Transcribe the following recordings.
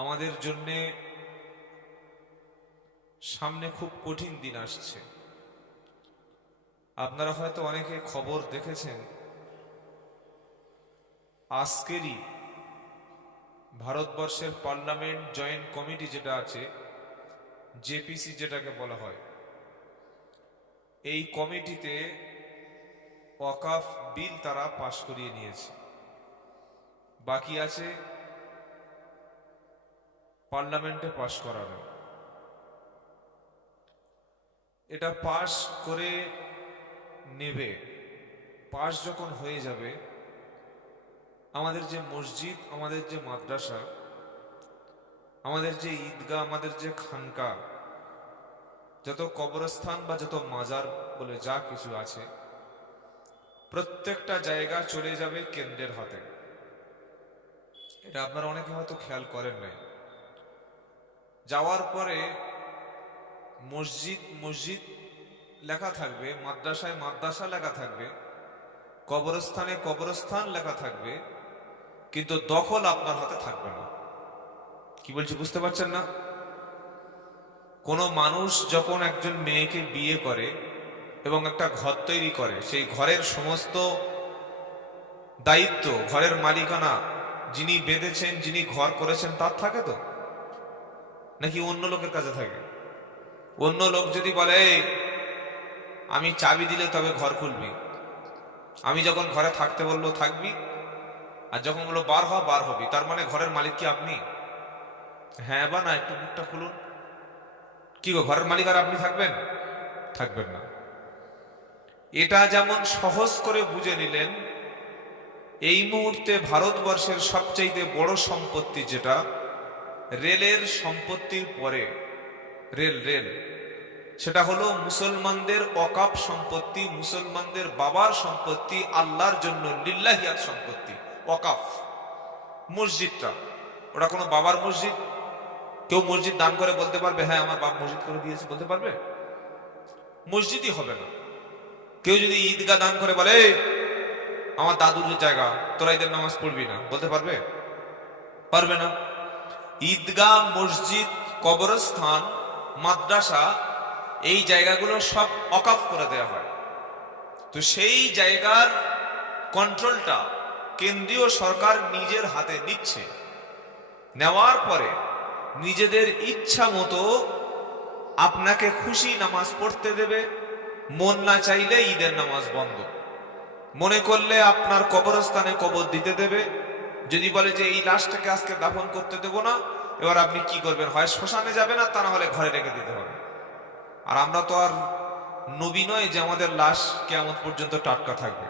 আমাদের জন্য সামনে খুব কঠিন দিন আসছে। আপনারা হয়তো অনেকে খবর দেখেছেন, আজকেরই ভারতবর্ষের পার্লামেন্ট জয়েন্ট কমিটি যেটা আছে, জেপিসি যেটাকে বলা হয়, এই কমিটিতে ওয়াকফ বিল তারা পাশ করিয়ে নিয়েছে। বাকি আছে পার্লামেন্টে পাশ করানো। এটা পাশ করে নেবে। পাশ যখন হয়ে যাবে, আমাদের যে মসজিদ, আমাদের যে মাদ্রাসা, আমাদের যে ঈদগাহ, আমাদের যে খানকা, যত কবরস্থান বা যত মাজার বলে যা কিছু আছে, প্রত্যেকটা জায়গা চলে যাবে কেন্দ্রের হাতে। এটা আপনারা অনেকে হয়তো খেয়াল করেন নাই। যাওয়ার পরে মসজিদ মসজিদ লেখা থাকবে, মাদ্রাসায় মাদ্রাসা লেখা থাকবে, কবরস্থানে কবরস্থান লেখা থাকবে, কিন্তু দখল আপনার হাতে থাকবে না। কি বলছি বুঝতে পারছেন না? কোনো মানুষ যখন একজন মেয়েকে বিয়ে করে এবং একটা ঘর তৈরি করে, সেই ঘরের সমস্ত দায়িত্ব, ঘরের মালিকানা যিনি বেঁধেছেন, যিনি ঘর করেছেন, তার থাকে তো, নাকি অন্য লোকের কাছে থাকে? অন্য লোক যদি বলে আমি চাবি দিলে তবে ঘর খুলবি, আমি যখন ঘরে থাকতে বলবো থাকবি, আর যখন বলবো বার হ বার হবি, তার মানে ঘরের মালিক কি আপনি? হ্যাঁ বা না? একটু মুখটা খুলুন। কি গো, ঘরের মালিক আর আপনি থাকবেন? থাকবেন না। এটা যেমন সহজ করে বুঝে নিলেন, এই মুহূর্তে ভারতবর্ষের সবচাইতে বড় সম্পত্তি যেটা রেলের সম্পত্তির পরে, রেল সেটা হলো মুসলমানদের ওয়াকফ সম্পত্তি, মুসলমানদের বাবার সম্পত্তি, আল্লাহর জন্য লিল্লাহিয়াত সম্পত্তি, ওয়াকফ। মসজিদটা ওটা কোনো বাবার মসজিদ? কেউ মসজিদ দান করে বলতে পারবে হ্যাঁ আমার বাপ মসজিদ করে দিয়েছে? বলতে পারবে? মসজিদই হবে না। কেউ যদি ঈদগাহ দান করে বলে আমার দাদুর জায়গা, তোরা ঈদের নামাজ পড়বি না, বলতে পারবে? পারবে না। ঈদগাহ, মসজিদ, কবরস্থান, মাদ্রাসা, এই জায়গাগুলো সব ওয়াকফ করে দেওয়া হয়। তো সেই জায়গার কন্ট্রোলটা কেন্দ্রীয় সরকার নিজের হাতে নিচ্ছে। নেওয়ার পরে নিজেদের ইচ্ছা মতো আপনাকে খুশি নামাজ পড়তে দেবে, মন না চাইলে ঈদের নামাজ বন্ধ, মনে করলে আপনার কবরস্থানে কবর দিতে দেবে। যদি বলে যে এই লাশটাকে আজকে দাফন করতে দেব না, এবার আপনি কি করবেন? হয় শ্মশানে যাবেন, আর তা না হলে ঘরে রেখে দিতে হবে। আর আমরা তো আর নবী নয় যে আমাদের লাশ কিয়ামত পর্যন্ত টাটকা থাকবে।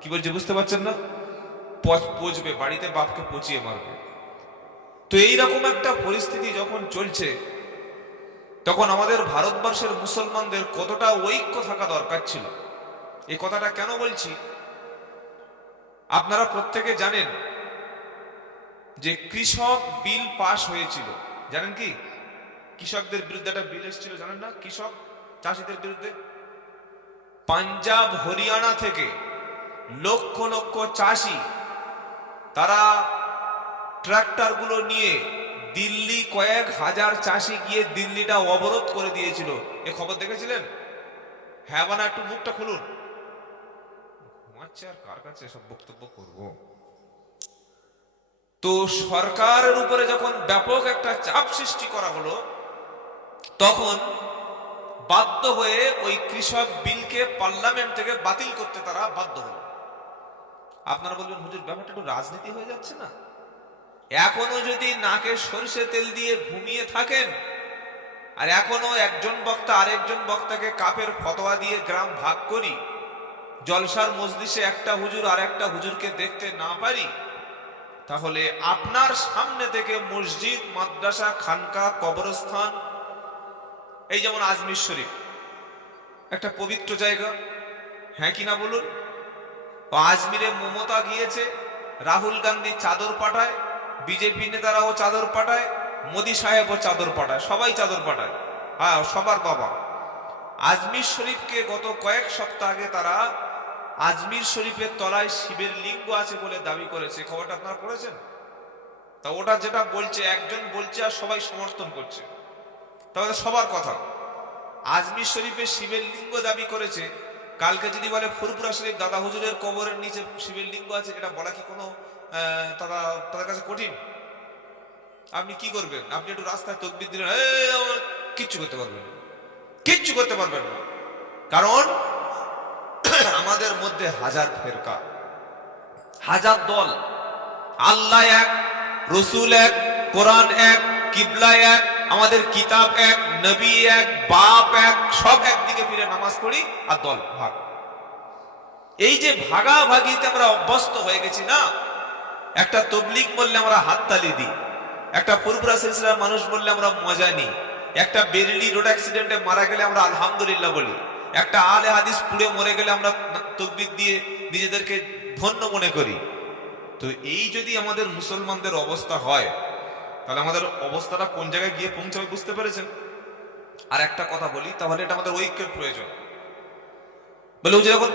কি বলছে বুঝতে পারছেন না? পচবে, বাড়িতে বাপকে পচিয়ে মারবে। তো এইরকম একটা পরিস্থিতি যখন চলছে, তখন আমাদের ভারতবর্ষের মুসলমানদের কতটা ঐক্য থাকা দরকার ছিল। এই কথাটা কেন বলছি? আপনারা প্রত্যেকে জানেন যে কৃষক বিল পাশ হয়েছিল। জানেন কি? কৃষকদের বিরুদ্ধে একটা বিল এসেছিল, জানেন না? কৃষক, চাষীদের বিরুদ্ধে। পাঞ্জাব, হরিয়ানা থেকে লক্ষ লক্ষ চাষি তারা ট্রাক্টর গুলো নিয়ে দিল্লি, কয়েক হাজার চাষি গিয়ে দিল্লিটা অবরোধ করে দিয়েছিল। এ খবর দেখেছিলেন? হ্যাঁ বা না? একটু মুখটা খুলুন। আর কার কাছে সব বক্তব্য করব? তো সরকারের উপরে যখন ব্যাপক একটা চাপ সৃষ্টি করা হলো, তখন বাধ্য হয়ে ওই কৃষক বিলকে পার্লামেন্ট থেকে বাতিল করতে তারা বাধ্য হলো। আপনারা বলবেন হুজুর ব্যাপারটা একটু রাজনীতি হয়ে যাচ্ছে না? এখনো যদি নাকে সরষে তেল দিয়ে ঘুমিয়ে থাকেন, আর এখনো একজন বক্তা আরেকজন বক্তাকে কাফের ফতোয়া দিয়ে গ্রাম ভাগ করি, জলসার মজলিসে একটা হুজুর আর একটা হুজুরকে দেখতে না পারি, তাহলে আপনার সামনে থেকে মসজিদ, মাদ্রাসা, খানকা, কবরস্থান, এই যেমন আজমির শরীফ একটা পবিত্র জায়গা, হ্যাঁ কিনা বলুন? আজমিরে মমতা গিয়েছে, রাহুল গান্ধী চাদর পাঠায়, বিজেপি নেতারাও চাদর পাঠায়, মোদী সাহেবও চাদর পাঠায়, সবাই চাদর পাঠায়। হ্যাঁ, সবার বাবা। আজমির শরীফকে গত কয়েক সপ্তাহ আগে তারা আজমির শরীফের তলায় শিবের লিঙ্গ আছে বলে দাবি করেছে। খবরটা আপনারা পড়েছেন? তা ওটা যেটা বলছে, একজন বলছে আর সবাই সমর্থন করছে, তাহলে সবার কথা। আজমির শরীফে শিবের লিঙ্গ দাবি করেছে, কালকে যদি বলে ফুরফুরা শরীফ দাদা হুজুরের কবরের নিচে শিবের লিঙ্গ আছে, এটা বলা কি কোনো তাদের কাছে কঠিন? আপনি কি করবেন? আপনি একটু রাস্তায় তকবির দিলেন, কিচ্ছু করতে পারবেন না, কিচ্ছু করতে পারবেন না। কারণ আমাদের মধ্যে হাজার ফেরকা, হাজার দল। আল্লাহ এক, রসুল এক, কোরআন এক, কিবলা এক, আমাদের কিতাব এক, নবী এক, বাপ এক, সব একদিকে ফিরে নামাজ পড়ি আর দল ভাগ। এই যে ভাগাভাগিতে আমরা অভ্যস্ত হয়ে গেছি না, একটা তবলিগ বললে আমরা হাততালি দিই, একটা ফুরফুরা সিলসিলার মানুষ বললে আমরা মজা নিই, একটা বেরেলি রোড অ্যাক্সিডেন্টে মারা গেলে আমরা আলহামদুলিল্লাহ বলি, একটা আলে হাদিস পুড়ে মরে গেলে আমরা তাকবীর দিয়ে নিজেদেরকে ধন্য মনে করি। তো এই যদি আমাদের মুসলমানদের অবস্থা হয়, তাহলে আমাদের অবস্থাটা কোন জায়গায় গিয়ে পৌঁছাবে বুঝতে পেরেছেন? আর একটা কথা বলি, তাহলে এটা আমাদের ঐক্যের প্রয়োজন। বলে যে এখন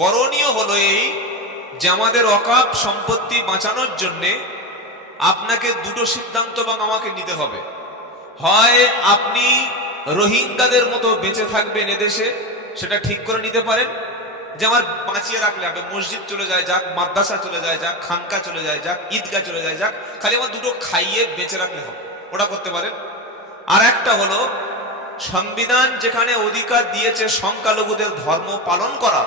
করণীয় হলো এই যে আমাদের অকাপ সম্পত্তি বাঁচানোর জন্য আপনাকে দুটো সিদ্ধান্ত এবং আমাকে নিতে হবে। হয় আপনি রোহিঙ্গাদের মতো বেঁচে থাকবেন এদেশে, সেটা ঠিক করে নিতে পারেন, যে আমার বাঁচিয়ে রাখলে হবে, মসজিদ চলে যায় যাক, মাদ্রাসা চলে যায় যাক, খানকা চলে যায় যাক, ঈদগাহ চলে যায় যাক, খালি আমার দুটো খাইয়ে বেঁচে রাখলে হবে, ওটা করতে পারেন। আর একটা হলো সংবিধান যেখানে অধিকার দিয়েছে সংখ্যালঘুদের ধর্ম পালন করা,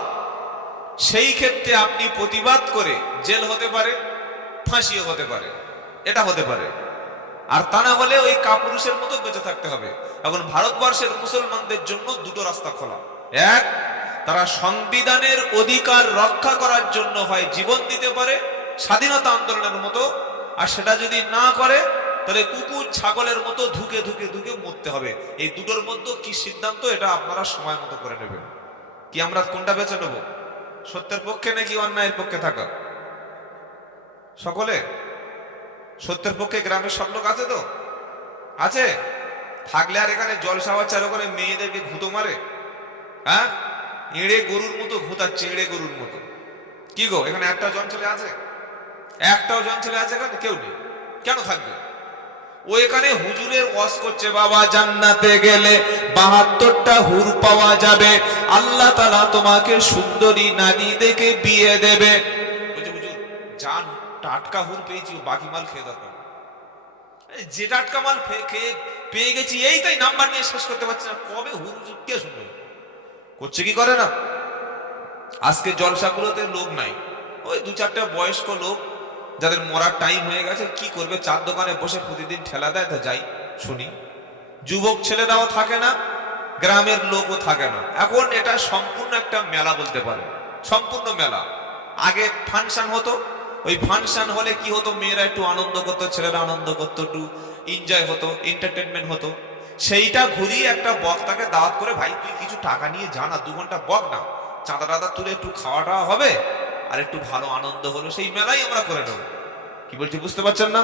সেই ক্ষেত্রে আপনি প্রতিবাদ করে জেল হতে পারে, ফাঁসিও হতে পারে, এটা হতে পারে। আর তা না হলে ওই কাপুরুষের মতো বেঁচে থাকতে হবে। এখন ভারতবর্ষের মুসলমানদের জন্য দুটো রাস্তা খোলা। এক, তারা সংবিধানের অধিকার রক্ষা করার জন্য হয় জীবন দিতে পারে স্বাধীনতা আন্দোলনের মতো, আর সেটা যদি না করে তাহলে কুকুর ছাগলের মতো ধুকে ধুকে ধুকে মরতে হবে। এই দুটোর মধ্যে কি সিদ্ধান্ত, এটা আপনারা সময় মতো করে নেবেন। কি আমরা কোনটা বেছে নেব? সত্যের পক্ষে নাকি অন্যায়ের পক্ষে থাকা? সকলে সত্যের পক্ষে গ্রামের সব লোক আছে তো? আছে? থাকলে আর এখানে জলসা হচ্ছে, আর ওখানে মেয়েদেরকে ঘুঁতো মারে, হ্যাঁ, এড়ে গরুর মতো ঘুঁতাচ্ছে, এড়ে গরুর মতো। কি গো, এখানে একটা জন ছেলে আছে? একটাও জন ছেলে আছে এখানে? কেউ নেই। কেন থাকবে? ও এখানে হুজুরের ওয়াজ করছে, বাবা জান্নাতে গেলে ৭২টা হুর পাওয়া যাবে, আল্লাহ তাআলা তোমাকে সুন্দরী নারী দেখে বিয়ে দেবে। বলছে হুজুর জান টাটকা হুর পেয়েছি, বাকি মাল খেয়ে দরকার, যে টাটকা মাল খেয়ে পেয়ে গেছি এই তাই নাম্বার নিয়ে শেষ করতে পারছি না, কবে হুর কে শুনবে? করছে কি করে না? আজকে জলসাগুলোতে লোক নাই, ওই ২-৪টা বয়স্ক লোক যাদের মরার টাইম হয়ে গেছে, কি করবে, চার দোকানে বসে প্রতিদিন ঠেলা দেয়, তা যাই শুনি। যুবক ছেলেরাও থাকে না, গ্রামের লোকও থাকে না। এখন এটা সম্পূর্ণ একটা মেলা বলতে পারে, সম্পূর্ণ মেলা। আগে ফাংশন হতো, ওই ফাংশন হলে কি হতো, মেয়েরা একটু আনন্দ করতো, ছেলেরা আনন্দ করতো, একটু এনজয় হতো, এন্টারটেনমেন্ট হতো। সেইটা ঘুরিয়ে একটা বক্তাকে দাওয়াত করে, ভাই তুই কিছু টাকা নিয়ে জানা, 2 ঘন্টা বক না, চাঁদা টাদা তুলে একটু খাওয়া টাওয়া হবে আর একটু ভালো আনন্দ হলো, সেই মেলাই আমরা করে নেব। কি বলছি বুঝতে পারছেন না?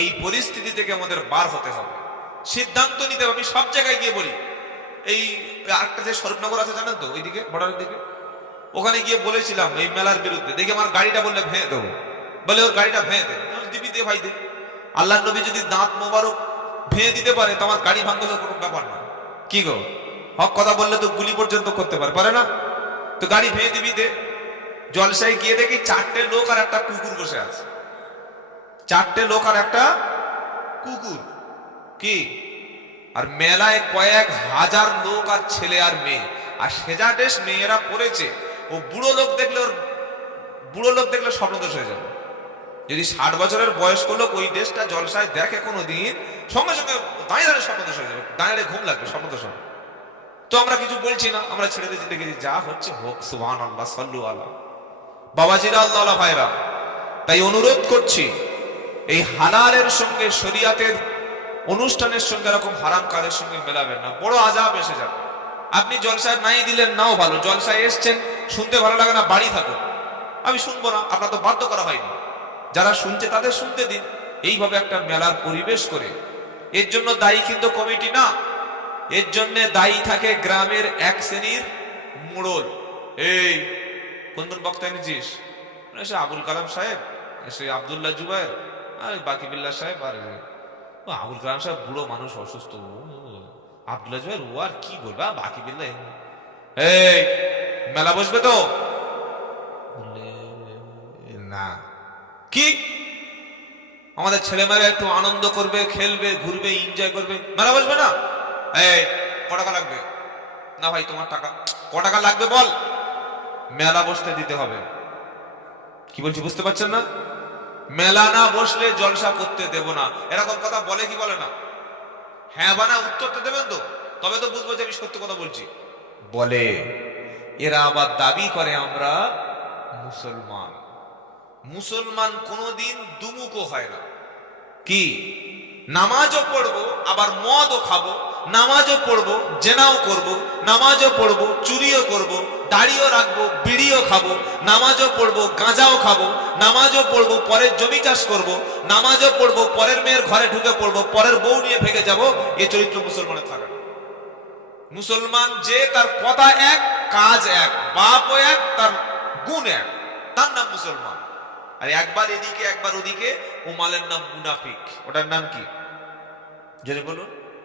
এই পরিস্থিতি থেকে আমাদের বার হতে হবে, সিদ্ধান্ত নিতে হবে। আমি সব জায়গায় গিয়ে বলি, এই আরেকটা যে স্বরূপনগর আছে জানেন তো, ওইদিকে বর্ডারের দিকে, ওখানে গিয়ে বলেছিলাম এই মেলার বিরুদ্ধে। দেখে আমার গাড়িটা বললে ভেঙে দেবো, বলে ওর গাড়িটা ভেঙে দে, দিবি দে ভাই দে। আল্লাহ নবী যদি দাঁত মোবারক ভেঙে দিতে পারে, তো আমার গাড়ি ভাঙতে কোনো ব্যাপার না। কি গো, হক কথা বললে তো গুলি পর্যন্ত করতে পারে না? তো গাড়ি ভেঙে দিবি দে। জলসায় গিয়ে দেখি 4টে লোক আর একটা কুকুর বসে আছে, 4টে লোক আর একটা কুকুর। কি, আর মেলায় কয়েক হাজার লোক আর ছেলে আর মেয়ে, আর সেজা ড্রেস মেয়েরা পরেছে। ও বুড়ো লোক দেখলে স্বপ্নদোষ হয়ে যাবে। যদি 60 বছরের বয়স্ক লোক ওই ড্রেসটা জলসায় দেখে কোনোদিন, সঙ্গে সঙ্গে দাঁড়িয়ে দাঁড়িয়ে স্বপ্নদোষ হয়ে যাবে, দাঁড়িয়ে ঘুম লাগবে, স্বপ্নদোষ হবে। তো আমরা কিছু বলছি না, আমরা ছেড়ে দিয়েছি, দেখেছি যা হচ্ছে হোক, সুবহানাল্লাহ, সাল্লু আলা। বাবাজিরা, আল্লাহ ভাইরা, তাই অনুরোধ করছি, এই হালালের সঙ্গে শরিয়াতের অনুষ্ঠানের সঙ্গে এরকম হারাম কাজের সঙ্গে মেলাবেন না, বড় আযাব এসে যাবে। আপনি জলসায় নাই দিলেন নাও ভালো, জলসায় এসছেন, শুনতে ভালো লাগে না, বাড়ি থাকুন, আমি শুনবো না, আপনার তো বাধ্য করা হয়নি। যারা শুনছে তাদের শুনতে দিন। এইভাবে একটা মেলার পরিবেশ করে, এর জন্য দায়ী কিন্তু কমিটি না, এর জন্য দায়ী থাকে গ্রামের এক শ্রেণীর মোড়ল। এই কোন বক্তা এনেছিস? আবুল কালাম সাহেব, সেই আব্দুল্লাহ জুবায়ের আর বাকি বিল্লাহ সাহেব আর আবুল কালাম সাহেব বুড়ো মানুষ অসুস্থ, আব্দুল্লাহ জুবায়ের ও আর কি বলবে, বাকি বিল্লাহ এই মেলা বসবে তো না, কি আমাদের ছেলেমেয়েরা একটু আনন্দ করবে, খেলবে, ঘুরবে, এনজয় করবে, মেলা বসবে না? এই ক টাকা লাগবে? না ভাই তোমার টাকা। ক টাকা লাগবে বল, মেলা বসতে দিতে হবে। কি বলছি বুঝতে পারছেন না? মেলা না বসলে জলসা করতে দেব না, এরকম কথা বলে কি বলে না? হ্যাঁ বা না উত্তর তো দেবেন তো, তবে তো বুঝবো যে আমি সত্য কথা বলছি। বলে এরা আবার দাবি করে আমরা মুসলমান। মুসলমান কোনোদিন দুমুখো হয় না। কি নামাজও পড়বো আবার মদও খাবো, নামাজও পড়বো জেনাও করব, নামাজও পড়বো চুরিও করব, দাড়িও রাখবো বিড়িও খাবো, নামাজও পড়বো গাঁজাও খাবো, নামাজও পড়বো পরের জমি চাষ করব, নামাজও পড়বো পরের মেয়ের ঘরে ঢুকে পড়বো, পরের বউ নিয়ে ভেগে যাব, এই চরিত্র মুসলমানের থাকে না। মুসলমান যে তার কথা এক কাজ এক, বাপও এক তার গুণ এক, তার নাম মুসলমান। আর একবার এদিকে একবার ওদিকে ও মালের নাম মুনাফিক। ওটার নাম কি জেনে বলুন?